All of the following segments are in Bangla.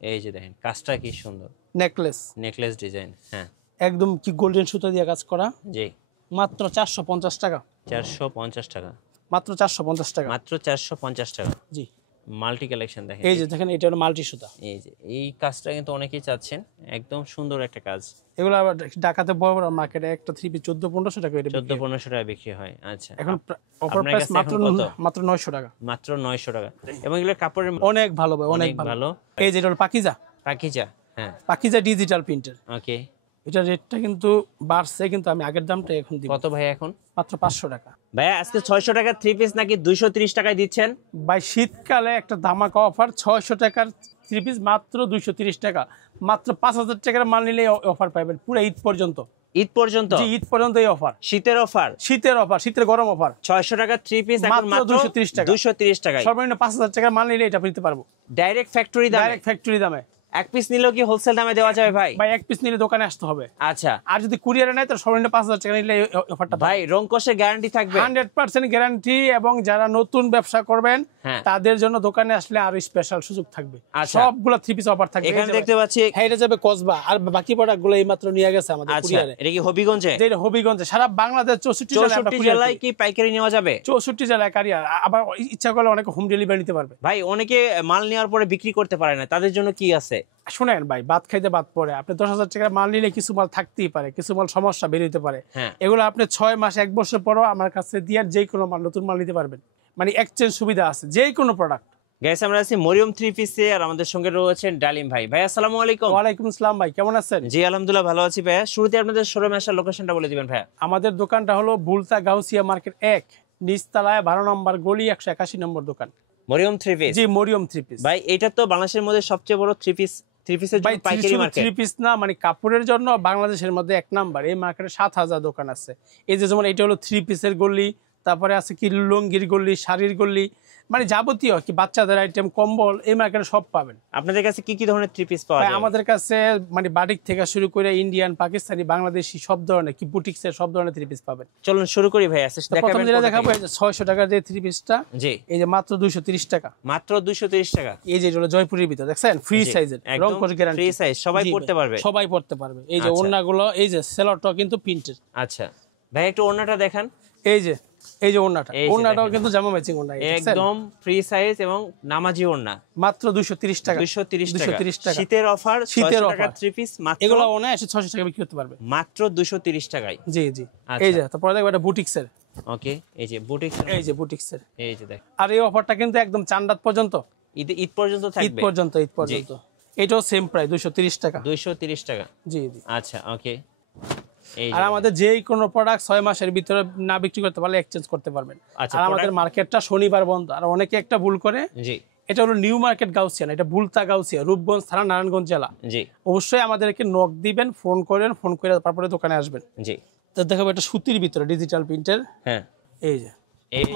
এই যে দেখেন কাজটা কি সুন্দর, নেকলেস ডিজাইন। হ্যাঁ, একদম কি গোল্ডেন সুতা দিয়ে কাজ করা। জি, মাত্র 450 টাকা। 450 টাকা, মাত্র 450 টাকা, মাত্র 450 টাকা। জি। মাল্টি কালেকশন দেখেন, এই যে দেখেন এটা হলো মাল্টি সুতা। এই যে এই কাজটা কিন্তু অনেকেই চাচ্ছেন, একদম সুন্দর একটা কাজ। এগুলো আবার ঢাকাতে বড় বড় মার্কেটে একটা 3 পিস 1400-1500 টাকা, এটা 1400-1500 টাকা বিক্রি হয়। আচ্ছা, এখন অফার প্রাইস মাত্র 900 টাকা, মাত্র 900 টাকা। এবং এগুলো কাপড়ের অনেক ভালো ভাই, অনেক ভালো। এই যে এটা হলো পাকিজা। হ্যাঁ, পাকিজা ডিজিটাল প্রিন্টার। ওকে, এটা রেটটা কিন্তু বাড়ছে, কিন্তু আমি আগের দামটা এখন দিব। কত ভাই এখন? মাত্র 500 টাকা। ভাইয়া আজকে 600 টাকার 3 পিস নাকি 230 টাকায় দিচ্ছেন? ভাই শীতকালে একটা ধামাকা অফার, 600 টাকার 3 পিস মাত্র 230 টাকা। মাত্র 5000 টাকার মাল নিলে অফার পাবেন পুরো ঈদ পর্যন্ত। ঈদ পর্যন্ত? জি, ঈদ পর্যন্ত এই অফার। শীতের অফার, শীতের গরম অফার। 600 টাকার 3 পিস এখন মাত্র 230 টাকা। 230 টাকায় সর্বনিম্ন 5000 টাকার মাল নিলে এটা নিতে পারবো ডাইরেক্ট ফ্যাক্টরি দামে। এক পিস নিলেও কি হোলসেল দামে দেওয়া যাবে ভাই? ভাই এক পিস নিলে দোকানে আসতে হবে। আচ্ছা, আর যদি কুরিয়ারে নেয় তাহলে সর্বনিম্ন 5000 টাকা নিলে অফারটা ভাই রং কষে গ্যারান্টি থাকবে? 100% গ্যারান্টি। এবং যারা নতুন ব্যবসা করবেন তাদের জন্য দোকানে আসলে আরো স্পেশাল সুযোগ থাকবে। সবগুলো 3 পিস অফার থাকবে। এখানে দেখতে পাচ্ছি এটা যাবে কসবা, আর বাকি প্রোডাক্টগুলো এইমাত্র নিয়ে গেছে আমাদের কুরিয়ারে। এটা কি হবিগঞ্জে? এটা হবিগঞ্জে। সারা বাংলাদেশ 64 জেলায় কি পাইকারি নেওয়া যাবে? 64 জেলায় কুরিয়ার। আবার ইচ্ছা করলে অনেকে হোম ডেলিভারি নিতে পারবে। ভাই অনেকে মাল নেওয়ার পরে বিক্রি করতে পারে না, তাদের জন্য কি আছে? শুনেন ভাই, ভাত খাইতে বাদ পড়ে আপনি 10,000 টাকার মাল নিলে কিছু মাল থাকতেই পারে, কিছু মাল সমস্যা বের হতে পারে। এগুলো আপনি 6 মাস 1 বছর পরও আমার কাছে দিয়ে যে কোনো মাল, নতুন মাল নিতে পারবেন। মানে এক্সচেঞ্জ সুবিধা আছে যে কোনো প্রোডাক্ট। গাইস আমরা আছি মরিয়ম 3 পিসে, আর আমাদের সঙ্গে রয়েছেন ডালিম ভাই। ভাই আসসালামু আলাইকুম। ওয়ালাইকুম আসসালাম ভাই, কেমন আছেন? জি আলহামদুলিল্লাহ ভালো আছি ভাই। শুরুতে আপনাদের শোরুমে আসার লোকেশনটা বলে দিবেন ভাই। আমাদের দোকানটা হলো বুলতা গাউসিয়া মার্কেট 1, নিচতলায় 12 নম্বর গলি, 181 নম্বর দোকান, মরিয়ম 3 পিস। জি, মরিয়ম 3 পিস। ভাই এটা তো বাংলাদেশের মধ্যে সবচেয়ে বড় 3 পিসের জন্য পাইকারি মার্কেট। 3 পিস না, মানে কাপড়ের জন্য বাংলাদেশের মধ্যে 1 নাম্বার। এই মার্কেটে 7000 দোকান আছে। এই যে যেমন এটা হলো 3 পিসের গলি, তারপরে আছে কি লুঙ্গির গলি, শাড়ির গলি, মানে যাবতীয় কি বাচ্চাদের আইটেম, কম্বল, এই মার্কেটে সব পাবেন। আপনাদের কাছে কি কি ধরনের 3 পিস পাওয়া যায়? আমাদের কাছে মানে বাটিক থেকে শুরু করে ইন্ডিয়ান, পাকিস্তানি, বাংলাদেশি সব ধরনের, কি বুটিক্সের সব ধরনের 3 পিস পাবেন। চলুন শুরু করি ভাই। প্রথম যেটা দেখাবো এই যে 600 টাকার যে 3 পিসটা, জি, এই যে মাত্র 230 টাকা। মাত্র 230 টাকা। এই যে হলো জয়পুরের ভিতর, দেখছেন ফ্রি সাইজের, রং কোশ গ্যারান্টি, ফ্রি সাইজ, সবাই পড়তে পারবে, সবাই পড়তে পারবে। এই যে ওড়নাগুলো, এই যে সেলরটা কিন্তু প্রিন্টেড। আচ্ছা ভাই একটু ওড়নাটা দেখান। এই যে ওড়নাটাও কিন্তু জামা ম্যাচিং ওড়না, একদম ফ্রি সাইজ এবং নামাজি ওড়না। মাত্র 230 টাকা। 230 টাকা। শীতের অফার, 600 টাকা 3 পিস মাত্র। এগুলো ওনা এসে 600 টাকা বিক্রি করতে পারবে মাত্র 230 টাকায়। জি। এই যে তারপরে দেখো এটা বুটিক্সের। ওকে, এই যে বুটিক্সের, এই যে বুটিক্সের, এই যে দেখ। আর এই অফারটা কিন্তু একদম চান্দাত পর্যন্ত, ঈদ পর্যন্ত থাকবে। ঈদ পর্যন্ত। এটাও সেম প্রাইস 230 টাকা। 230 টাকা। জি। আচ্ছা, ওকে। আর আমাদের যে কোনো প্রোডাক্ট 6 মাসের ভিতরে না বিক্রি করতে পারলে এক্সচেঞ্জ করতে পারবেন। আর আমাদের মার্কেটটা শনিবার বন্ধ। আর অনেকে একটা ভুল করে, জি, এটা হলো নিউ মার্কেট গাউসিয়া না, এটা বুলতা গাউসিয়া, রূপগঞ্জ থানা, নারায়ণগঞ্জ জেলা। জি, অবশ্যই আমাদেরকে নক দিবেন, ফোন করেন, ফোন করে তারপরে দোকানে আসবেন। জি, তো দেখাবো এটা সুতির ভিতরে ডিজিটাল প্রিন্টের। হ্যাঁ, এই যে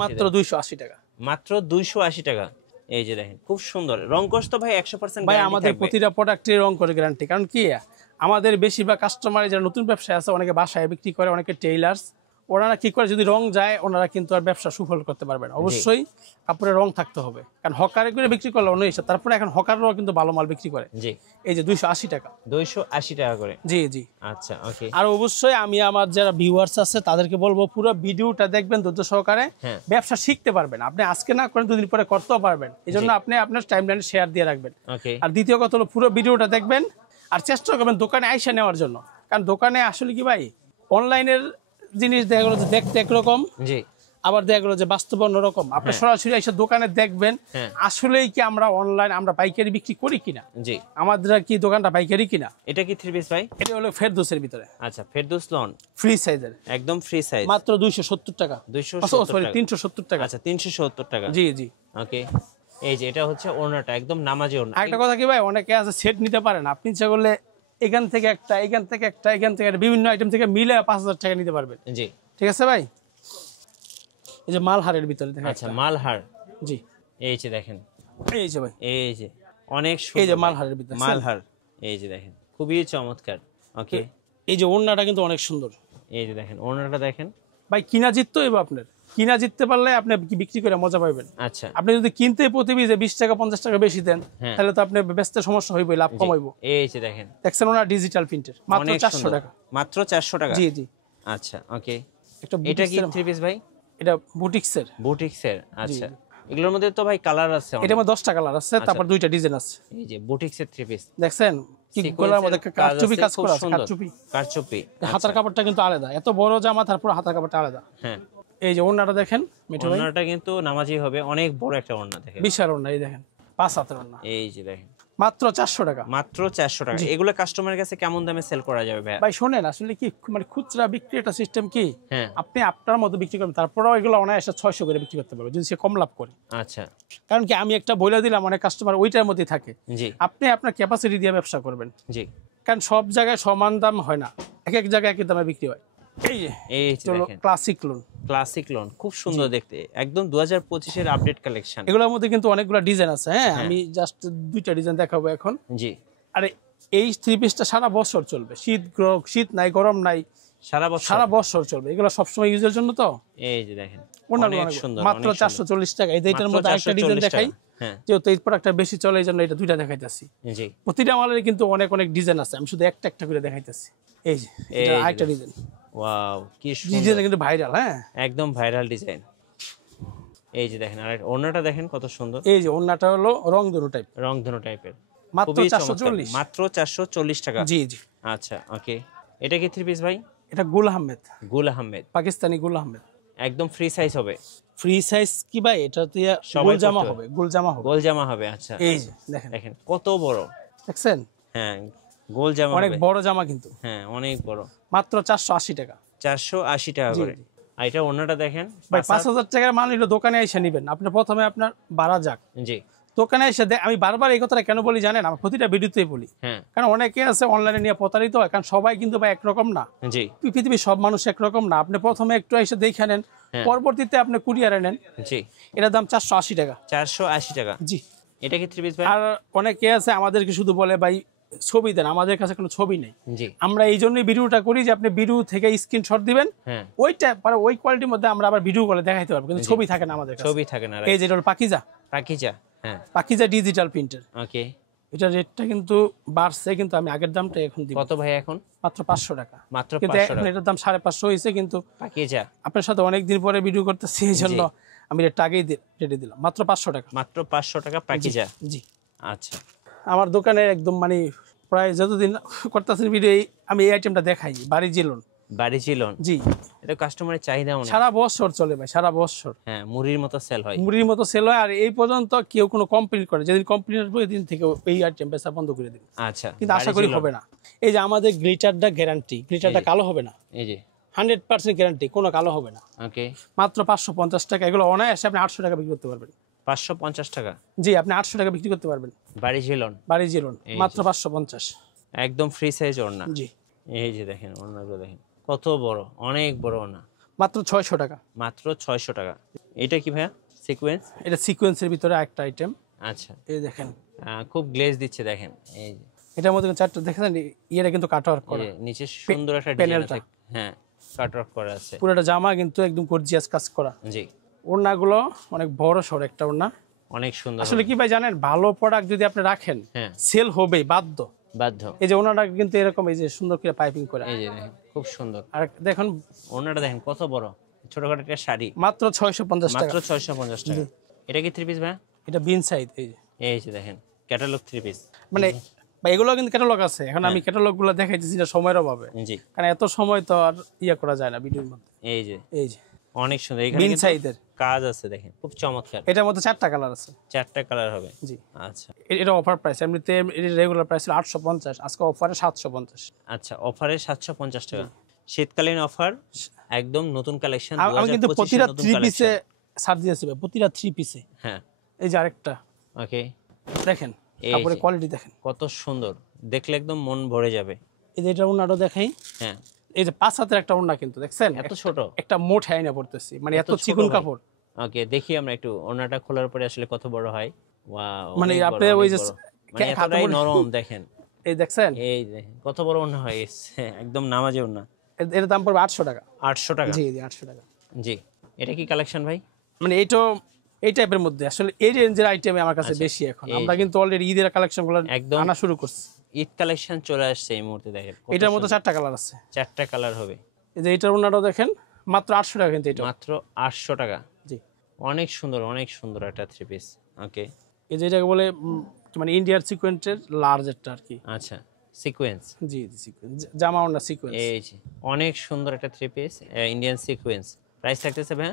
মাত্র 280 টাকা। মাত্র 280 টাকা। এই যে দেখেন খুব সুন্দর রং কোশ তো ভাই 100% ভাই আমাদের প্রতিটা প্রোডাক্টের রং করে গ্যারান্টি। কারণ কি, আমাদের বেশিরভাগ কাস্টমার যারা নতুন ব্যবসায় আছে, অনেকে বাসায় বিক্রি করে, অনেকে টেইলার্স, ওনারা কি করে যদি রং যায় ওনারা কিন্তু আর ব্যবসা সুফল করতে পারবে না। অবশ্যই কাপড়ের রং থাকতে হবে, কারণ হকারে করে বিক্রি করলে অন্য হিসাব। তারপরে এখন হকাররাও কিন্তু ভালো মাল বিক্রি করে। জি, এই যে 280 টাকা। 280 টাকা করে। জি। আচ্ছা, ওকে। আর অবশ্যই আমি আমার যারা ভিউয়ার্স আছে তাদেরকে বলবো পুরো ভিডিওটা দেখবেন ধৈর্য সহকারে, ব্যবসা শিখতে পারবেন। আপনি আজকে না করেন 2 দিন পরে করতেও পারবেন। এই জন্য আপনি আপনার টাইমলাইনে শেয়ার দিয়ে রাখবেন। আর দ্বিতীয় কথা হলো পুরো ভিডিওটা দেখবেন আর চেষ্টা করবেন দোকানে আইসা নেওয়ার জন্য। কারণ দোকানে আসলে কি ভাই, অনলাইনের জিনিস দেখা গেলো যে দেখতে একরকম, জি, আবার দেখা গেলো যে বাস্তবে অন্যরকম। আপনি সরাসরি এসে দোকানে দেখবেন আসলেই কি আমরা অনলাইন আমরা পাইকারি বিক্রি করি কিনা, জি, আমাদের কি দোকানটা পাইকারি কিনা। এটা কি 3 পিস ভাই? এটা হলো ফেরদৌসের ভিতরে। আচ্ছা, ফেরদৌস লন ফ্রি সাইজের, একদম ফ্রি সাইজ, মাত্র 270 টাকা। 370 টাকা। আচ্ছা, 370 টাকা। জি। ওকে, এই যে এটা হচ্ছে ওড়নাটা একদম নামাজি ওড়না। একটা কথা কি ভাই, অনেকে আছে সেট নিতে পারেন, আপনি ইচ্ছা করলে এখান থেকে একটা, এখান থেকে একটা, এখান থেকে বিভিন্ন আইটেম থেকে মিলে 5000 টাকা নিতে পারবেন। জি, ঠিক আছে ভাই। এই যে মালহারের ভিতরে দেখেন। আচ্ছা, মালহার। জি, এই যে দেখেন, এই যে ভাই, এই যে অনেক সুন্দর। এই যে মালহারের ভিতরে মালহার, এই যে দেখেন খুবই চমৎকার। ওকে, এই যে ওড়নাটা কিন্তু অনেক সুন্দর। এই যে দেখেন ওড়নাটা দেখেন ভাই, কিনা জিত তো এবার আপনার। কিনা জিততে পারলে আপনি বিক্রি করে মজা পাবেন। আচ্ছা, আপনি যদি কিনতে প্রতি পিসে 20 টাকা 50 টাকা বেশি দেন, তাহলে তো আপনি বেচতে সমস্যা হইবে, লাভ কম হইব। এই যে দেখেন, দেখছেন ওনার ডিজিটাল প্রিন্টের, মাত্র অনেক 400 সুন্দর। টাকা। মাত্র 400 টাকা। জি জি। আচ্ছা, ওকে। একটা এটা কি বুটিক্সের, থ্রি পিস ভাই? এটা বুটিক্সের। বুটিক্সের। আচ্ছা, এগুলোর মধ্যে তো ভাই কালার আছে অনেক। এটার মধ্যে 10টা কালার আছে, তারপর 2টা ডিজাইন আছে। এই যে বুটিক্সের থ্রি পিস দেখছেন কি গলার মধ্যে কারচুপি কাজ করা আছে, কারচুপি। কারচুপি। হাতার কাপড়টা কিন্তু আলাদা, এত বড় জামা, তারপর হাতার কাপড়টা আলাদা। হ্যাঁ, এই যে ওড়নাটা দেখেন মিঠু ভাই, ওড়নাটা কিন্তু নামাজি হবে, অনেক বড় একটা ওড়না দেখেন। বিশাল ওড়না, এই দেখেন 5 হাতের ওড়না, এই যে দেখেন, মাত্র 400 টাকা। মাত্র 400 টাকা। এগুলো কাস্টমারের কাছে কেমন দামে সেল করা যাবে ভাই? ভাই শোনেন, আসলে কি মানে খুচরা বিক্রি একটা সিস্টেম কি, হ্যাঁ, আপনি আপনার মতো বিক্রি করবেন, তারপরেও এগুলো অনায়াসে 600 করে বিক্রি করতে পারবে যদি সে কম লাভ করে। আচ্ছা, কারণ কি আমি একটা বলে দিলাম, অনেক কাস্টমার ওইটার মধ্যেই থাকে। জি আপনি আপনার ক্যাপাসিটি দিয়ে ব্যবসা করবেন, জি। কারণ সব জায়গায় সমান দাম হয় না, এক এক জায়গায় একই দামে বিক্রি হয়। এই যে এই যে চলো দেখেন, ক্লাসিক লোন, ক্লাসিক লোন, খুব সুন্দর দেখতে, একদম 2025 এর আপডেট কালেকশন। এগুলোর মধ্যে কিন্তু অনেকগুলো ডিজাইন আছে। হ্যাঁ, আমি জাস্ট 2টা ডিজাইন দেখাবো এখন। জি, আরে এই থ্রি পিসটা সারা বছর চলবে, শীত নাই, গরম নাই, সারা বছর, সারা বছর চলবে। এগুলো সবসময় ইউজের জন্য তো। এই যে দেখেন, অনেক সুন্দর, মাত্র 440 টাকা। এইটার মধ্যে আরেকটা ডিজাইন দেখাই, হ্যাঁ, যেহেতু এই প্রোডাক্টটা বেশি চলে এই জন্য এটা 2টা দেখাইতেছি। জি, প্রতিটা মালের কিন্তু অনেক অনেক ডিজাইন আছে, আমি শুধু একটা একটা করে দেখাইতেছি। এই যে এটা আরেকটা ডিজাইন, ওয়াও, কি সুন্দর ডিজাইন কিন্তু ভাইরাল। হ্যাঁ, একদম ভাইরাল ডিজাইন। এই যে দেখেন, আর ওড়নাটা দেখেন কত সুন্দর। এই যে ওড়নাটা হলো রংধনু টাইপ, রংধনু টাইপের, মাত্র খুবই 440। মাত্র 440 টাকা। জি জি। আচ্ছা, ওকে। এটা কি থ্রি পিস ভাই? এটা গুল আহমেদ, গুল আহমেদ, পাকিস্তানি গুল আহমেদ। একদম ফ্রি সাইজ হবে। ফ্রি সাইজ কি ভাই, এটা তো গোল জামা হবে, গোল জামা হবে, গোল জামা হবে। আচ্ছা, এই যে দেখেন, দেখেন কত বড়, দেখছেন? হ্যাঁ, গোল জামা অনেক হবে, বড় জামা কিন্তু, হ্যাঁ অনেক বড়। মাত্র 480 টাকা। 480 টাকা করে। আর এটা ওড়নাটা দেখেন ভাই 5000 টাকার মাল নিলে দোকানে এসে নেবেন, আপনি প্রথমে আপনার ভাড়া যাক। জি, দোকানে এসে আমি বারবার এই কথাটা কেন বলি জানেন, আমি প্রতিটা ভিডিওতেই বলি, হ্যাঁ, কারণ অনেকে আছে অনলাইনে নিয়ে প্রতারিত হয়, কারণ সবাই কিন্তু ভাই একরকম না, জি, পৃথিবীর সব মানুষ একরকম না। আপনি প্রথমে একটু এসে দেখে নেন, পরবর্তীতে আপনি কুরিয়ারে নেন। জি, এটার দাম 480 টাকা। 480 টাকা। জি। এটা কি থ্রি পিস ভাই? আর অনেকে আছে আমাদেরকে শুধু বলে ভাই ছবি দেন, আমাদের কাছে কোনো ছবি নেই। জি, আমরা এই জন্যই ভিডিওটা করি যে আপনি ভিডিও থেকে স্ক্রিনশট দিবেন, হ্যাঁ, ওইটা পরে ওই কোয়ালিটির মধ্যে আমরা আবার ভিডিও কলে দেখাইতে পারবো, কিন্তু ছবি থাকে না আমাদের কাছে। ছবি থাকে না। এই যে এটা হলো পাকিজা, পাকিজা, হ্যাঁ, পাকিজা ডিজিটাল প্রিন্টার। ওকে। এটা রেটটা কিন্তু বাড়ছে, কিন্তু আমি আগের দামটা এখন দিব। কত ভাই এখন? মাত্র 500 টাকা। মাত্র কিন্তু 500 এখন টাকা। এটার দাম 550 হয়েছে, কিন্তু পাকিজা, আপনার সাথে অনেকদিন পরে ভিডিও করতেছি এই জন্য আমি রেটটা আগেই রেটে দিলাম, মাত্র 500 টাকা। মাত্র 500 টাকা পাকিজা। জি। আচ্ছা, আমার দোকানে একদম মানে প্রায় যতদিন করতেছেন ভিডিও আমি এই আইটেমটা দেখাই, বাড়ি জিলন। বাড়ি ছিল। জি, এটা কাস্টমারের চাহিদা অনেক। সারা বছর চলে ভাই, সারা বছর হ্যাঁ, মুড়ির মতো সেল হয়। মুড়ির মতো সেল হয়। আর এই পর্যন্ত কেউ কোনো কমপ্লেন করে, যেদিন কমপ্লেন আসবে ওই দিন থেকে এই আইটেম বেচা বন্ধ করে দিন। আচ্ছা, কিন্তু আশা করি হবে না। এই যে আমাদের গ্লিটারটা গ্যারান্টি, গ্লিটারটা কালো হবে না, এই যে 100% গ্যারান্টি, কোনো কালো হবে না। ওকে, মাত্র 550 টাকা। এগুলো অনায়াসে আপনি 800 টাকা বিক্রি করতে পারবেন। 550 টাকা। জি, আপনি 800 টাকা বিক্রি করতে পারবেন। বাড়ি ঝিলন, বাড়ি জিলন, মাত্র 550। একদম ফ্রি সাইজ ওড়না। জি, এই যে দেখেন ওড়নাগুলো দেখেন কত বড়, অনেক বড় ওড়না। মাত্র 600 টাকা। মাত্র 600 টাকা। এটা কি ভাইয়া? সিকোয়েন্স? এটা সিকোয়েন্সের ভিতরে একটা আইটেম। আচ্ছা, এই দেখেন, খুব গ্লেজ দিচ্ছে দেখেন। এই যে এটার মধ্যে চারটা দেখেন, ইয়েটা কিন্তু কাটওয়ার্ক এই করা, যে নিচে সুন্দর একটা ডিজাইন প্যানেলটা। আছে। হ্যাঁ, কাট ওয়ার্ক করা আছে। পুরোটা জামা কিন্তু একদম গর্জিয়াস কাজ করা। জি, ওড়নাগুলো অনেক বড় সর একটা ওড়না। অনেক সুন্দর। আসলে কি ভাই জানেন, ভালো প্রোডাক্ট যদি আপনি রাখেন হ্যাঁ, সেল হবেই বাধ্য। বাধ্য। এই যে ওনাটা কিন্তু এরকম, এই যে সুন্দর করে পাইপিং করে। এই যে দেখেন খুব সুন্দর। আর দেখুন ওড়নাটা দেখেন কত বড়, ছোটখাটো একটা শাড়ি। মাত্র 650 টাকা। মাত্র 650 টাকা। এটা কি থ্রি পিস ভাইয়া? এটা বিন সাইড। এই যে এই যে দেখেন ক্যাটালগ থ্রি পিস। মানে ভাই এগুলো কিন্তু ক্যাটালগ আছে, এখন আমি ক্যাটালগ গুলো দেখাইতেছি না সময়ের অভাবে, জি, কারণ এত সময় তো আর ইয়া করা যায় না ভিডিওর মধ্যে। এই যে এই যে অনেক সুন্দর। এখানে বিন কিন্তু সাইডের কাজ আছে দেখেন, খুব চমৎকার। এটার মধ্যে 4টা কালার আছে। 4টা কালার হবে। জি, আচ্ছা, এটা অফার প্রাইস। এমনিতে রেগুলার প্রাইস ছিল 850, আজকে অফারে 750। আচ্ছা, অফারে 750 টাকা। শীতকালীন অফার, একদম নতুন কালেকশন। আমি কিন্তু প্রতিটা 3 পিসে ছাড় দিয়েছি ভাই, প্রতিটা 3 পিসে। হ্যাঁ, এই যে আরেকটা ওকে, দেখেন, এই কাপড়ের যে। কোয়ালিটি দেখেন কত সুন্দর, দেখলে একদম মন ভরে যাবে। এই যে এটা ওড়নাটা দেখাই। হ্যাঁ, এই যে 5 হাতের একটা ওড়না কিন্তু দেখছেন, এত ছোট, একটা মোট হাইনা পড়তেছি, মানে এত ছোট চিকন ভাই। কাপড়। ওকে, দেখি আমরা একটু ওড়নাটা খোলার পরে আসলে কত বড় হয়। ওয়াও, মানে অনেক বড়, আপনি ওই অনেক যে বড়। মানে এতটাই নরম দেখেন। এই দেখছেন, এই দেখেন কত বড় ওড়না হয় একদম নামাজে ওড়না। এর দাম পড়বে 800 টাকা। 800 টাকা। জি জি, 800 টাকা। জি, এটা কি কালেকশন ভাই? মানে এই টাইপের মধ্যে আসলে এই রেঞ্জের আইটেম আমার কাছে বেশি এখন। আমরা কিন্তু অলরেডি ঈদের কালেকশনগুলো একদম আনা শুরু করছি। ঈদ কালেকশন চলে আসছে এই মুহূর্তে দেখেন। এটার মধ্যে 4টা কালার আছে। 4টা কালার হবে। এই যে এটার ওনাটাও দেখেন মাত্র 800 টাকা কিন্তু এটা। মাত্র 800 টাকা। জি। অনেক সুন্দর একটা থ্রি পিস। ওকে। এই যে এটাকে বলে মানে ইন্ডিয়ার সিকোয়েন্সের লার্জ একটা আর কি। আচ্ছা, সিকোয়েন্স। জি সিকোয়েন্স, জামা ওনা সিকোয়েন্স। এই যে অনেক সুন্দর একটা three piece Indian sequence. Price থাকতেছে ভাই?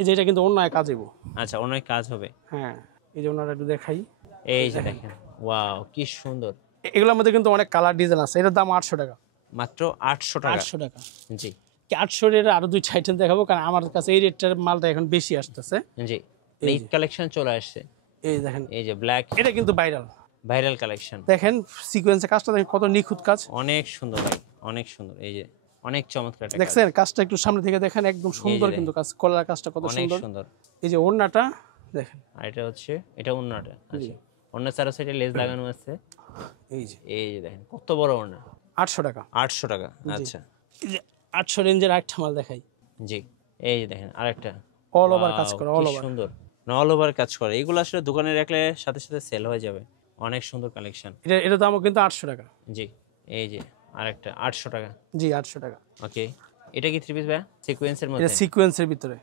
এই যে এটা কিন্তু অন্যায় কাজ হইব। আচ্ছা, অনেক কাজ হবে। হ্যাঁ, এই যে ওনারা একটু দেখাই। এই যে দেখেন, ওয়াও কি সুন্দর। এগুলোর মধ্যে কিন্তু অনেক কালার ডিজাইন আছে। এটার দাম 800 টাকা। মাত্র 800 টাকা। 800 টাকা। জি। 800 এর আরো 2টা আইটেম দেখাবো, কারণ আমার কাছে এই রেটটার মালটা এখন বেশি আসতেছে। জি, ঈদ কালেকশন চলে আসছে। এই দেখেন, এই যে ব্ল্যাক, এটা কিন্তু ভাইরাল কালেকশন। দেখেন সিকোয়েন্সের কাজটা দেখেন কত নিখুঁত কাজ। অনেক সুন্দর ভাই, অনেক সুন্দর। এই যে অনেক চমৎকার একটা কাজ। দেখছেন কাজটা একটু সামনে থেকে দেখেন, একদম সুন্দর কিন্তু কাজ, কলার কাজটা কত অনেক সুন্দর। সুন্দর। এই যে ওড়নাটা দেখেন। আর এটা হচ্ছে এটা ওড়নাটা। আচ্ছা, ওড়না চারো সাইডে লেস লাগানো আছে। এই যে দেখেন কত বড় ওড়না। 800 টাকা। 800 টাকা। আচ্ছা, এই যে 800 রেঞ্জের আরেকটা মাল দেখাই। জি, এই যে দেখেন আরেকটা অল ওভার কাজ করা, অল ওভার সুন্দর। অল ওভার কাজ করে। এগুলো আসলে দোকানে রাখলে সাথে সাথে সেল হয়ে যাবে। অনেক সুন্দর কালেকশন। এটা দামও কিন্তু 800 টাকা। জি, এই যে আরেকটা 800 টাকা। জি, 800 টাকা। ওকে। এটা কি থ্রি পিস ভাই? সিকোয়েন্সের মধ্যে? এটা সিকোয়েন্সের ভিতরে।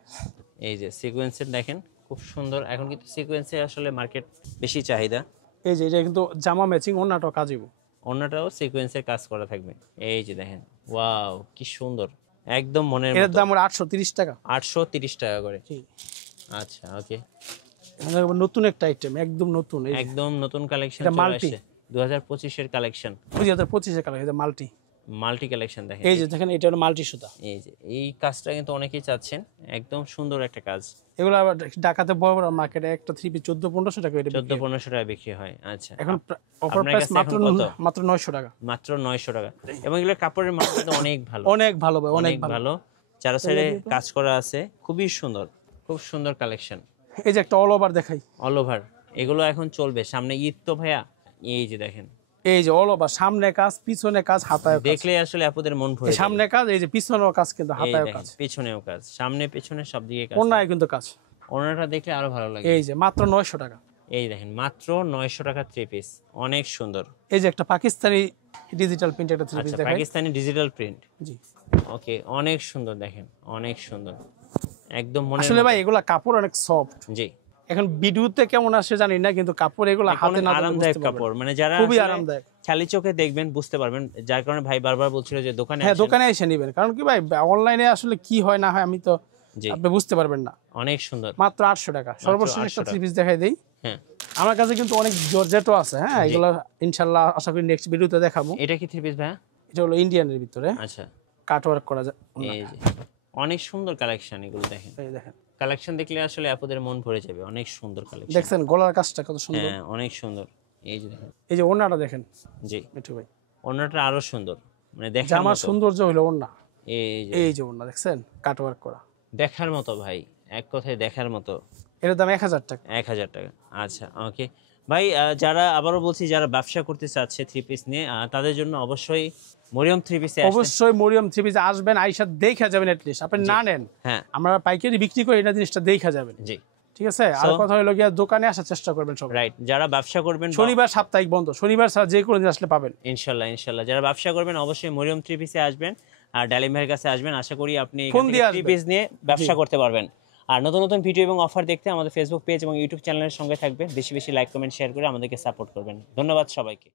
এই যে সিকোয়েন্সের দেখেন খুব সুন্দর। এখন কিন্তু সিকোয়েন্সে আসলে মার্কেট বেশি চাহিদা। এই যে এটা কিন্তু জামা ম্যাচিং, ওড়নাটাও কাজ হইব। অন্যটাও সিকোয়েন্সের কাজ করা থাকবে। এই যে দেখেন, ওয়াও কি সুন্দর, একদম মনের এর মতো। দাম 830 টাকা। 830 টাকা করে। জি। আচ্ছা, ওকে। নতুন একটা আইটেম, একদম নতুন। একদম নতুন কালেকশন এটা চলে মাল্টি। আসছে। 2025 এর কালেকশন। 2025 এর কালার, এটা মাল্টি কালেকশন দেখেন। এই যে দেখেন, এটা হলো মাল্টি সুতা। এই যে এই কাজটা কিন্তু অনেকেই চাচ্ছেন, একদম সুন্দর একটা কাজ। এগুলো আবার ঢাকাতে বড় বড় মার্কেটে একটা থ্রি পিস 1400-1500 টাকা এটা 1400-1500 টাকা বিক্রি হয়। আচ্ছা, এখন অফার প্রাইস মাত্র 900 টাকা। মাত্র 900 টাকা। এবং এগুলো কাপড়ের মান কিন্তু অনেক ভালো, অনেক ভালো ভাই, অনেক ভালো। চারো সাইডে কাজ করা আছে, খুবই সুন্দর, খুব সুন্দর কালেকশন। এই যে একটা অল ওভার দেখাই। অল ওভার এগুলো এখন চলবে, সামনে ঈদ তো ভাইয়া। এই যে দেখেন, এই যে অল ওভার, সামনে কাজ, পিছনে কাজ, হাতায় কাজ। দেখলে আসলে আপুদের মন ভরে যাবে। সামনে কাজ, এই যে পিছনেও কাজ, কিন্তু হাতায় কাজ, পিছনেও কাজ, সামনে পিছনে সব দিকে কাজ। ওড়নায় কিন্তু কাজ। ওড়নাটা দেখলে আরো ভালো লাগে। এই যে মাত্র 900 টাকা। এই দেখেন, মাত্র 900 টাকা থ্রি পিস, অনেক সুন্দর। এই যে একটা পাকিস্তানি ডিজিটাল প্রিন্ট একটা থ্রি পিস আচ্ছা, দেখাই। Pakistani digital print. জি। ওকে, অনেক সুন্দর দেখেন, অনেক সুন্দর, একদম মনে। আসলে ভাই এগুলা কাপড় অনেক সফট। জি। এখন ভিডিওতে কেমন আসে জানি না, কিন্তু কাপড় এগুলা হাতে না আরামদায়ক কাপড়, মানে যারা খুবই আরামদায়ক, খালি চোখে দেখবেন বুঝতে পারবেন। যার কারণে ভাই বারবার বলছিল যে দোকানে হ্যাঁ দোকানে এসে নেবেন। কারণ কি ভাই, অনলাইনে আসলে কি হয় না হয় আমি তো আপনি বুঝতে পারবেন না। অনেক সুন্দর, মাত্র 800 টাকা। সর্বশেষ একটা থ্রি পিস দেখাই দেই। হ্যাঁ, আমার কাছে কিন্তু অনেক জর্জেটও আছে। হ্যাঁ, এগুলা ইনশাআল্লাহ আশা করি নেক্সট ভিডিওতে দেখাবো। এটা কি থ্রি পিস ভাই? এটা হলো ইন্ডিয়ানের ভিতরে। আচ্ছা, কাট ওয়ার্ক করা যায়। এই যে অনেক সুন্দর কালেকশন, এগুলো দেখেন। এই দেখেন, কালেকশন দেখলে আসলে আপনাদের মন ভরে যাবে। অনেক সুন্দর কালেকশন। দেখছেন গলার কাজটা কত সুন্দর। হ্যাঁ, অনেক সুন্দর। এই যে দেখেন, এই যে ওড়নাটা দেখেন। জি, মিঠু ভাই, ওড়নাটা আরো সুন্দর, মানে দেখার জামার মতো। সৌন্দর্য হলো ওড়না। এই যে ওড়না দেখছেন, কাট ওয়ার্ক করা, দেখার মতো ভাই, এক কথায় দেখার মতো। এর দাম 1000 টাকা। 1000 টাকা। আচ্ছা, ওকে ভাই। যারা, আবারও বলছি, যারা ব্যবসা করতে চাচ্ছে থ্রি পিস নিয়ে, তাদের জন্য অবশ্যই মরিয়ম থ্রি পিসে অবশ্যই মরিয়ম থ্রি পিসে আসবেন, আইসা দেখা যাবেন। এটলিস্ট আপনি না নেন, হ্যাঁ, আমরা পাইকারি বিক্রি করি, এটা জিনিসটা দেখা যাবেন। জি, ঠিক আছে। আর কথা হলো গিয়া দোকানে আসার চেষ্টা করবেন সবাই। রাইট। যারা ব্যবসা করবেন, শনিবার সাপ্তাহিক বন্ধ, শনিবার ছাড়া যে কোনো দিন আসলে পাবেন ইনশাল্লাহ। যারা ব্যবসা করবেন অবশ্যই মরিয়ম থ্রি পিসে আসবেন আর ডালিম ভাইয়ের কাছে আসবেন। আশা করি আপনি থ্রি পিস নিয়ে ব্যবসা করতে পারবেন। আর নতুন নতুন ভিডিও এবং অফার দেখতে আমাদের ফেসবুক পেজ এবং ইউটিউব চ্যানেলের সঙ্গে থাকবেন। বেশি বেশি লাইক, কমেন্ট, শেয়ার করে আমাদেরকে সাপোর্ট করবেন। ধন্যবাদ সবাইকে।